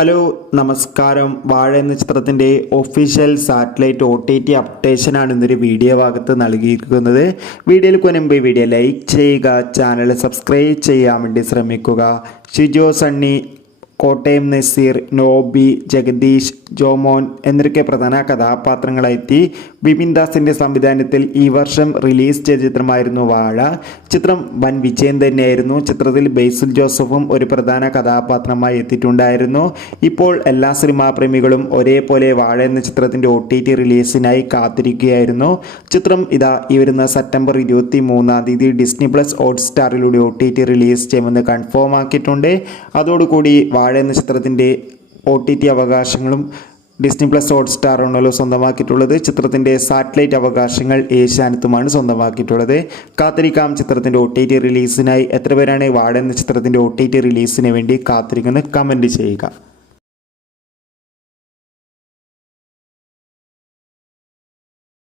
Hello നമസ്കാരം. വാഴ എന്ന ചിത്രത്തിൻ്റെ ഒഫീഷ്യൽ സാറ്റലൈറ്റ് OTT അപ്ഡേഷനാണ് ഇന്നൊരു വീഡിയോ ഭാഗത്ത് നൽകിയിരിക്കുന്നത്. വീഡിയോയിൽ മുൻപ് വീഡിയോ ലൈക്ക് ചെയ്യുക, ചാനൽ സബ്സ്ക്രൈബ് ചെയ്യാൻ വേണ്ടി ശ്രമിക്കുക. ഷിജോ സണ്ണി, കോട്ടയം നസീർ, നോബി, ജഗദീഷ്, ജോമോൻ എന്നൊക്കെ പ്രധാന കഥാപാത്രങ്ങളായെത്തി ബിപിൻ ദാസിൻ്റെ സംവിധാനത്തിൽ ഈ വർഷം റിലീസ് ചെയ്ത ചിത്രമായിരുന്നു വാഴ. ചിത്രം വൻ വിജയം തന്നെയായിരുന്നു. ചിത്രത്തിൽ ബേസിൽ ജോസഫും ഒരു പ്രധാന കഥാപാത്രമായി എത്തിയിട്ടുണ്ടായിരുന്നു. ഇപ്പോൾ എല്ലാ സിനിമാ പ്രേമികളും ഒരേപോലെ വാഴ എന്ന ചിത്രത്തിൻ്റെ OTT റിലീസിനായി കാത്തിരിക്കുകയായിരുന്നു. ചിത്രം ഈ വരുന്ന സെപ്റ്റംബർ 23 ഡിസ്നി+ ഹോട്ട്സ്റ്റാറിലൂടെ OTT റിലീസ് ചെയ്യുമെന്ന് കൺഫേം ആക്കിയിട്ടുണ്ട്. അതോടുകൂടി വാഴ എന്ന ചിത്രത്തിൻ്റെ OTT അവകാശങ്ങളും ഡിസ്നി+ ഹോട്ട്സ്റ്റാറാണല്ലോ സ്വന്തമാക്കിയിട്ടുള്ളത്. ചിത്രത്തിൻ്റെ സാറ്റലൈറ്റ് അവകാശങ്ങൾ ഏഷ്യാനെറ്റുമാണ് സ്വന്തമാക്കിയിട്ടുള്ളത്. കാത്തിരിക്കാം ചിത്രത്തിൻ്റെ OTT റിലീസിനായി. എത്ര പേരാണ് വാഴ എന്ന ചിത്രത്തിൻ്റെ OTT റിലീസിന് വേണ്ടി കാത്തിരിക്കുന്നത്? കമൻറ്റ് ചെയ്യുക.